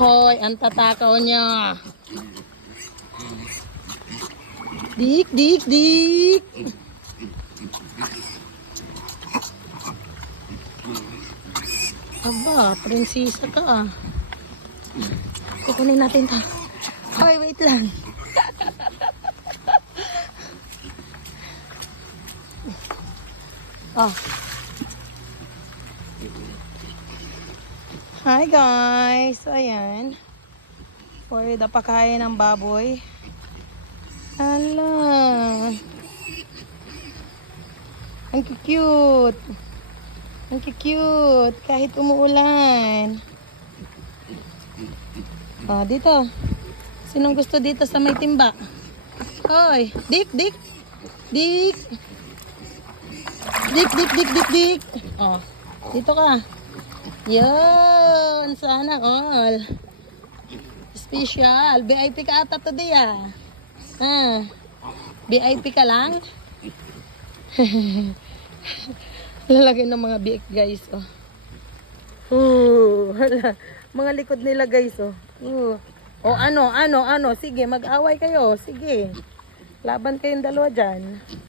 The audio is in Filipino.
Hoy, ang tatakaw niya. Dik, dik, dik. Aba, prinsesa ka ah. Kukunin natin to. Hoy, wait lang. Oh. Hi guys. So ayan. For the pakain ng baboy. Hala. Ang cute. Ang cute. Kahit umuulan. Oh, dito. Sinong gusto dito sa may timba? Hoy, dik, dik. Dik. Dik, dik, dik, dik, dik. Oh, dito ka. Yun, sana all. Special. VIP ka ata today ah. VIP ka lang? Lalagay ng mga biik guys oh. Hala. Mga likod nila guys oh. O ano, sige, mag-away kayo. Sige. Laban kayong dalawa dyan.